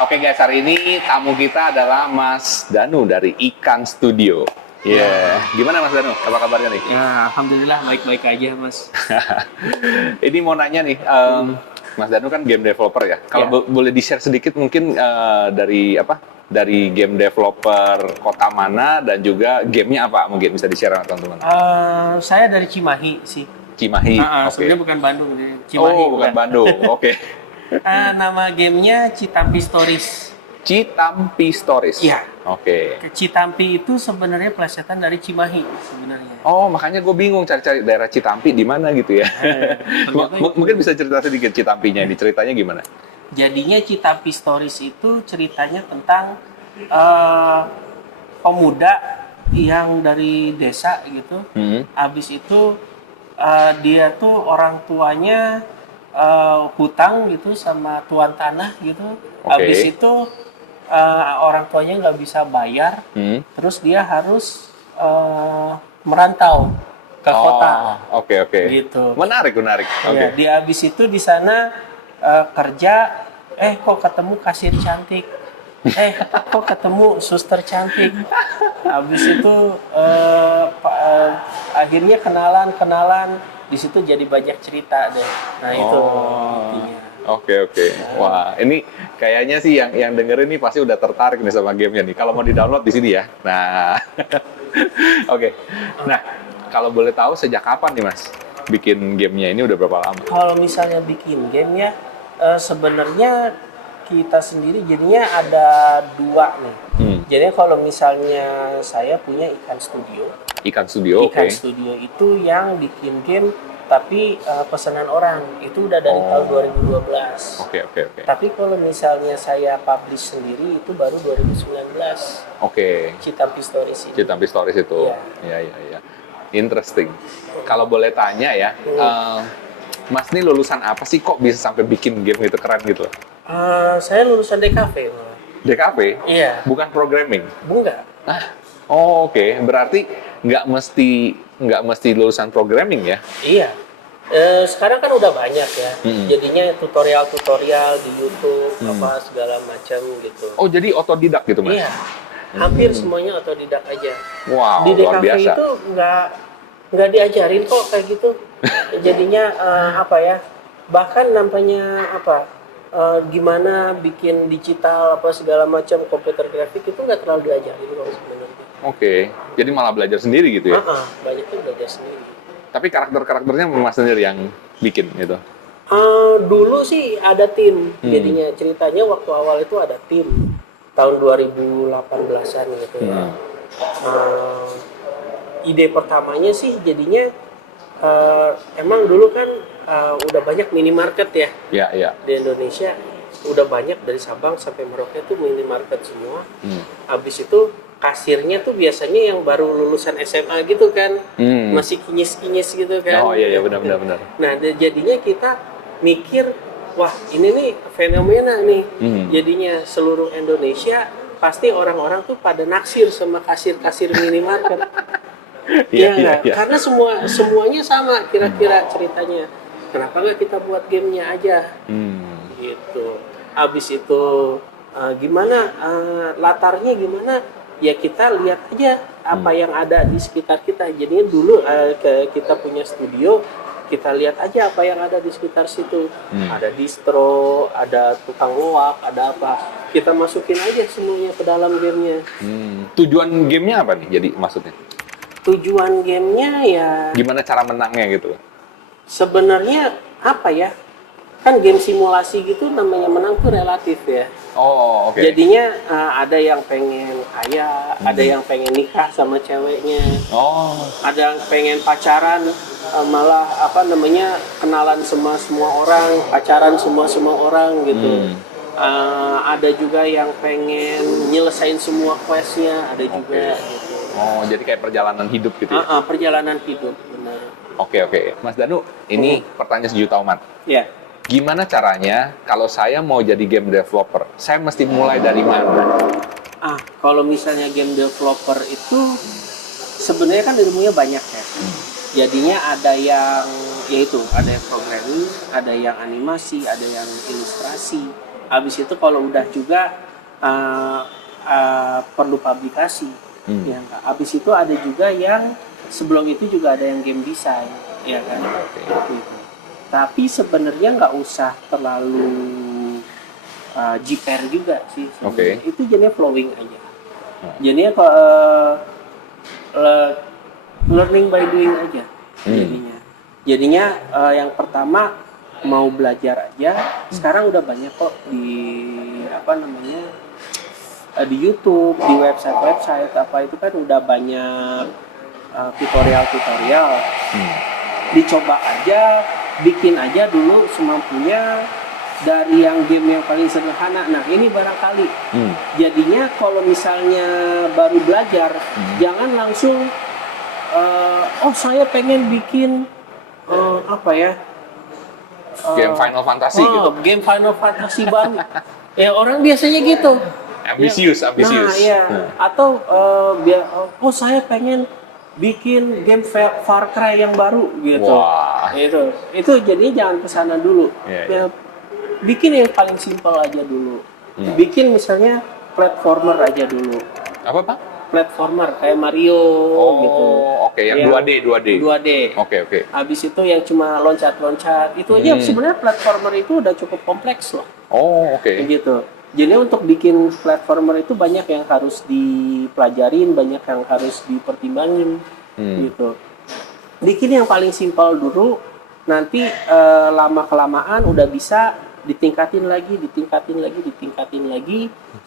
Oke guys, hari ini tamu kita adalah Mas Danu dari Ikan Studio. Gimana Mas Danu? Apa kabarnya nih? Ya, alhamdulillah baik-baik aja, Mas. Ini mau nanya nih, Mas Danu kan game developer ya. Kalau Ya. boleh di-share sedikit mungkin dari apa? Dari game developer kota mana dan juga gamenya apa? Mungkin bisa di-share sama teman-teman. Saya dari Cimahi sih. Cimahi. Oke. Sebenarnya bukan Bandung, Cimahi. Oh, bukan Bandung. Oke. Nama gamenya Citampi Stories. Citampi Stories. Iya. Oke. Citampi itu sebenarnya plesetan dari Cimahi sebenarnya. Oh, makanya gue bingung cari-cari daerah Citampi di mana gitu ya. Mungkin bisa cerita sedikit Citampinya, ini ceritanya gimana? Jadinya Citampi Stories itu ceritanya tentang pemuda yang dari desa gitu. Habis itu dia tuh orang tuanya hutang gitu sama tuan tanah gitu. Habis itu orang tuanya nggak bisa bayar, terus dia harus merantau ke kota. Oke. Gitu. Menarik. Oke. Ya, di habis itu di sana kerja, kok ketemu kasir cantik, kok ketemu suster cantik. Habis itu akhirnya kenalan. Di situ jadi banyak cerita deh. Nah itu intinya. Oke. Wah, ini kayaknya sih yang dengerin nih pasti udah tertarik nih sama gamenya nih. Kalau mau di-download di sini ya. Nah, oke. Nah, kalau boleh tahu sejak kapan nih Mas bikin gamenya ini udah berapa lama? Kalau misalnya bikin game ya, sebenarnya kita sendiri jadinya ada dua nih. Jadi kalau misalnya saya punya Ikan Studio. Ikan Studio, oke. Ikan Studio itu yang bikin game tapi pesanan orang itu udah dari tahun 2012. Oke. Tapi kalau misalnya saya publish sendiri itu baru 2019. Oke. Citampi Stories ini. Citampi Stories itu. Iya. Interesting. Kalau boleh tanya ya, Mas ini lulusan apa sih kok bisa sampai bikin game itu keren gitu? Saya lulusan DKV. DKV? Iya. Bukan programming? Enggak. Oke. Berarti nggak mesti lulusan programming ya? Iya. Sekarang kan udah banyak ya. Jadinya tutorial di YouTube apa segala macam gitu. Oh, jadi otodidak gitu Mas? Iya. Hampir semuanya otodidak aja. Wow, Di luar DKV biasa. itu nggak diajarin kok kayak gitu. Jadinya bahkan namanya gimana bikin digital apa segala macam komputer grafik itu nggak terlalu diajarin kok sebenarnya. Oke, jadi malah belajar sendiri gitu ya? Banyak tuh belajar sendiri. Tapi karakternya Mas sendiri yang bikin gitu? Dulu sih ada tim, jadinya ceritanya waktu awal itu ada tim tahun 2018-an gitu ya. Ide pertamanya sih jadinya emang dulu kan udah banyak minimarket ya. Iya. Di Indonesia udah banyak dari Sabang sampai Merauke tuh minimarket semua. Habis itu kasirnya tuh biasanya yang baru lulusan SMA gitu kan, masih kinyis-kinyis gitu kan. Oh iya benar. Nah jadinya kita mikir, wah ini nih fenomena nih. Jadinya seluruh Indonesia pasti orang-orang tuh pada naksir sama kasir-kasir minimarket. Iya. Karena semuanya sama kira-kira ceritanya. Kenapa nggak kita buat gamenya aja? Gitu. Habis itu gimana latarnya gimana? Ya kita lihat aja apa yang ada di sekitar kita. Jadi dulu kita punya studio, kita lihat aja apa yang ada di sekitar situ. Ada distro, ada tukang loak, ada apa. Kita masukin aja semuanya ke dalam gamenya. Tujuan gamenya apa nih jadi maksudnya? Tujuan gamenya ya gimana cara menangnya gitu? Sebenarnya apa ya? Kan game simulasi gitu namanya menang tuh relatif ya. Oh, oke. Jadinya ada yang pengen kaya, ada yang pengen nikah sama ceweknya. Ada yang pengen pacaran malah kenalan sama semua orang, pacaran semua orang gitu. Ada juga yang pengen nyelesain semua questnya, ada juga gitu. Oh, jadi kayak perjalanan hidup gitu ya? Perjalanan hidup, benar. Oke. Mas Danu, ini pertanyaan sejuta umat. Ya. Gimana caranya kalau saya mau jadi game developer? Saya mesti mulai dari mana? Kalau misalnya game developer itu sebenarnya kan ilmunya banyak ya. Jadinya ada yang programming, ada yang animasi, ada yang ilustrasi, Habis itu kalau udah juga perlu publikasi. Ya, habis itu ada juga yang sebelum itu juga ada yang game design, ya kan. Gitu. Tapi sebenarnya nggak usah terlalu jiper juga sih. Itu jadinya flowing aja. Jadinya learning by doing aja jadinya. Jadinya yang pertama mau belajar aja. Sekarang udah banyak kok di di YouTube, di website apa itu kan udah banyak tutorial. Dicoba aja, bikin aja dulu semampunya dari yang game yang paling sederhana. Nah ini barangkali jadinya kalau misalnya baru belajar jangan langsung saya pengen bikin game Final Fantasy gitu. Game Final Fantasy baru. Ya orang biasanya gitu. Ambisius. Nah, iya. Atau saya pengen bikin game Far Cry yang baru gitu. Wah. Itu jadinya jangan kesana dulu. Ya, bikin yang paling simpel aja dulu. Bikin misalnya platformer aja dulu. Apa Pak? Platformer kayak Mario gitu. Yang 2D. Oke. Habis itu yang cuma loncat-loncat. Itu aja sebenarnya platformer itu udah cukup kompleks loh. Gitu. Jadi untuk bikin platformer itu banyak yang harus dipelajarin, banyak yang harus dipertimbangin gitu. Bikin yang paling simpel dulu, nanti lama-kelamaan udah bisa ditingkatin lagi,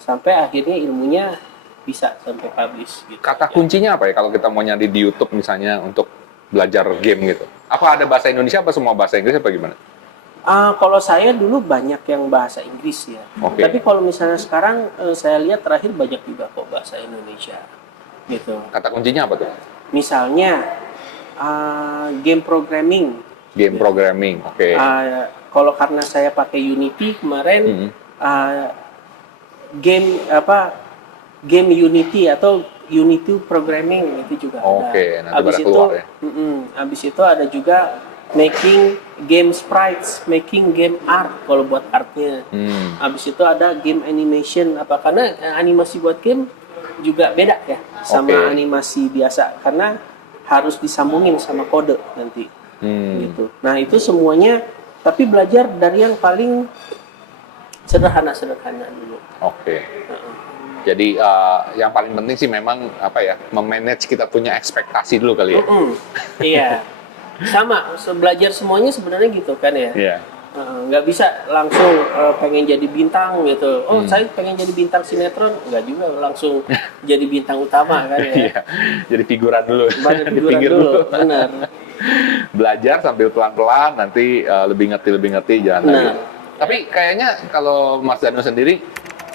sampai akhirnya ilmunya bisa sampai publish gitu. Kata kuncinya apa ya kalau kita mau nyari di YouTube misalnya untuk belajar game gitu? Apa ada bahasa Indonesia apa semua bahasa Inggris apa gimana? Kalau saya dulu banyak yang bahasa Inggris ya. Tapi kalau misalnya sekarang saya lihat terakhir banyak juga kok bahasa Indonesia gitu. Kata kuncinya apa tuh? Misalnya game programming. Kalau karena saya pakai Unity kemarin game Unity atau Unity programming itu juga ada. Nanti keluar ya. Habis itu ada juga making game sprites, making game art kalau buat artnya. Habis itu ada game animation karena animasi buat game juga beda ya sama animasi biasa karena harus disambungin sama kode nanti. Gitu. Nah, itu semuanya tapi belajar dari yang paling sederhana dulu. Jadi yang paling penting sih memang memanage kita punya ekspektasi dulu kali ya. Iya. Sama, belajar semuanya sebenarnya gitu kan ya. Nggak bisa langsung pengen jadi bintang gitu. Saya pengen jadi bintang sinetron, nggak juga langsung jadi bintang utama kan ya. Jadi figuran dulu. Di pinggir dulu. Benar. Belajar sambil pelan-pelan, nanti lebih ngerti jalan lagi. Tapi kayaknya kalau Mas Danu sendiri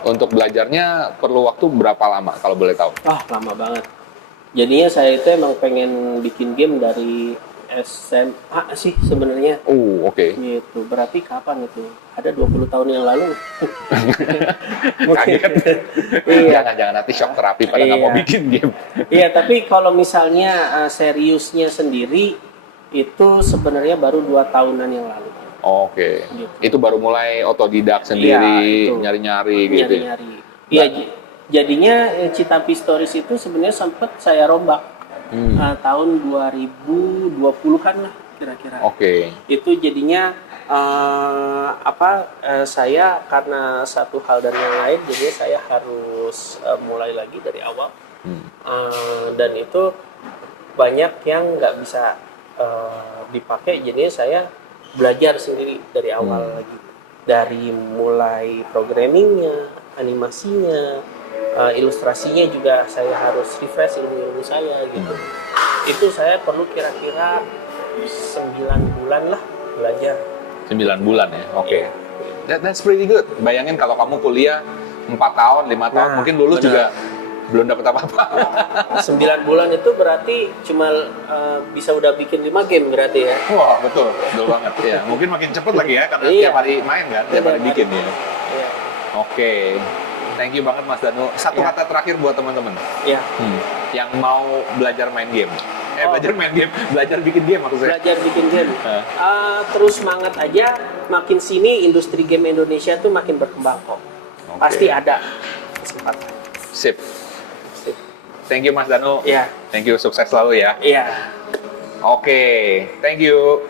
untuk belajarnya perlu waktu berapa lama kalau boleh tahu? Lama banget. Jadinya saya itu emang pengen bikin game dari SMA sih sebenarnya. Gitu. Berarti kapan itu? Ada 20 tahun yang lalu. Kaget. Jangan nanti shock terapi pada nggak mau bikin game. Iya, tapi kalau misalnya seriusnya sendiri itu sebenarnya baru 2 tahunan yang lalu. Gitu. Itu baru mulai otodidak sendiri, nyari-nyari gitu. Iya, jadinya Citampi Stories itu sebenarnya sempat saya rombak tahun 2020-an lah kira-kira. Itu jadinya saya karena satu hal dan yang lain, jadinya saya harus mulai lagi dari awal. Dan itu banyak yang nggak bisa dipakai, jadinya saya belajar sendiri dari awal lagi, dari mulai programmingnya, animasinya, ilustrasinya juga saya harus refresh ilmu saya gitu. Itu saya perlu kira-kira 9 bulan lah belajar. 9 bulan ya, That's pretty good. Bayangin kalau kamu kuliah 4 tahun, 5 tahun, mungkin lulus juga belum dapat apa-apa. 9 bulan itu berarti cuma bisa udah bikin 5 game berarti ya. Wah, betul banget ya. Mungkin makin cepet lagi ya karena tiap hari main kan, tiap hari bikin ya. Thank you banget Mas Danu. Satu kata terakhir buat teman-teman. Yang mau belajar main game. belajar main game, belajar bikin game maksudnya. Belajar bikin game. Terus semangat aja, makin sini industri game Indonesia tuh makin berkembang kok. Oke. Pasti ada kesempatan. Sip. Thank you Mas Danu. Iya. Thank you, sukses selalu ya. Iya. Oke, thank you.